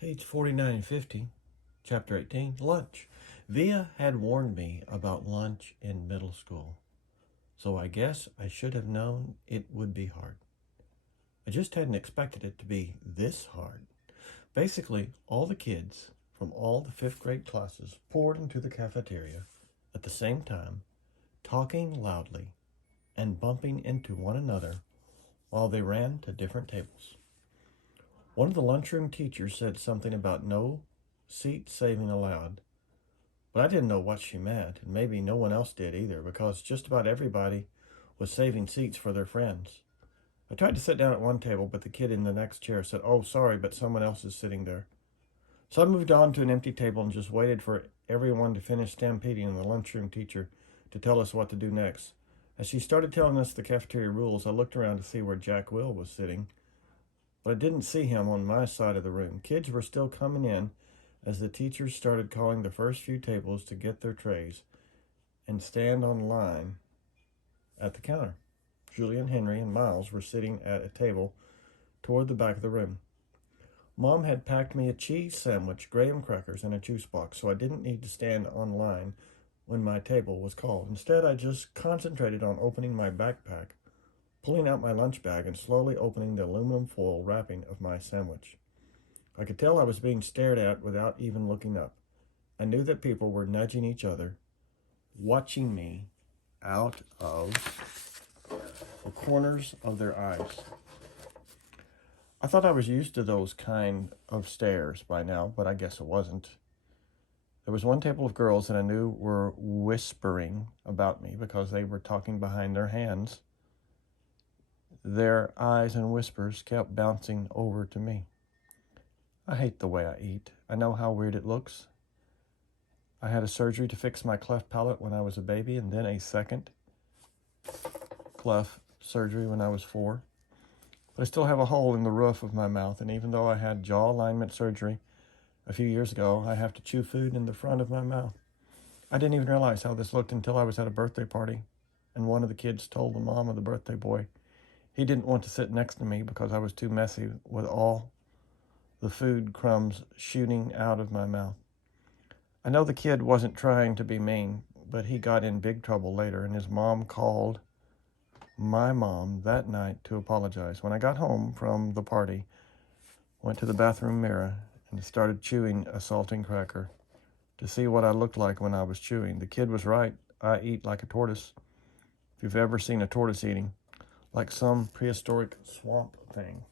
Page 49 and 50, Chapter 18, Lunch. Via had warned me about lunch in middle school, so I guess I should have known it would be hard. I just hadn't expected it to be this hard. Basically, all the kids from all the fifth grade classes poured into the cafeteria at the same time, talking loudly and bumping into one another while they ran to different tables. One of the lunchroom teachers said something about no seat saving allowed, but I didn't know what she meant, and maybe no one else did either, because just about everybody was saving seats for their friends. I tried to sit down at one table, but the kid in the next chair said, "Oh, sorry, but someone else is sitting there." So I moved on to an empty table and just waited for everyone to finish stampeding and the lunchroom teacher to tell us what to do next. As she started telling us the cafeteria rules, I looked around to see where Jack Will was sitting, but I didn't see him on my side of the room. Kids were still coming in as the teachers started calling the first few tables to get their trays and stand on line at the counter. Julian, Henry, and Miles were sitting at a table toward the back of the room. Mom had packed me a cheese sandwich, graham crackers, and a juice box, so I didn't need to stand on line when my table was called. Instead, I just concentrated on opening my backpack, pulling out my lunch bag, and slowly opening the aluminum foil wrapping of my sandwich. I could tell I was being stared at without even looking up. I knew that people were nudging each other, watching me out of the corners of their eyes. I thought I was used to those kind of stares by now, but I guess it wasn't. There was one table of girls that I knew were whispering about me because they were talking behind their hands. Their eyes and whispers kept bouncing over to me. I hate the way I eat. I know how weird it looks. I had a surgery to fix my cleft palate when I was a baby, and then a second cleft surgery when I was 4. But I still have a hole in the roof of my mouth, and even though I had jaw alignment surgery a few years ago, I have to chew food in the front of my mouth. I didn't even realize how this looked until I was at a birthday party, and one of the kids told the mom of the birthday boy he didn't want to sit next to me because I was too messy with all the food crumbs shooting out of my mouth. I know the kid wasn't trying to be mean, but he got in big trouble later, and his mom called my mom that night to apologize. When I got home from the party, went to the bathroom mirror and started chewing a saltine cracker to see what I looked like when I was chewing. The kid was right. I eat like a tortoise. If you've ever seen a tortoise eating, like some prehistoric swamp thing.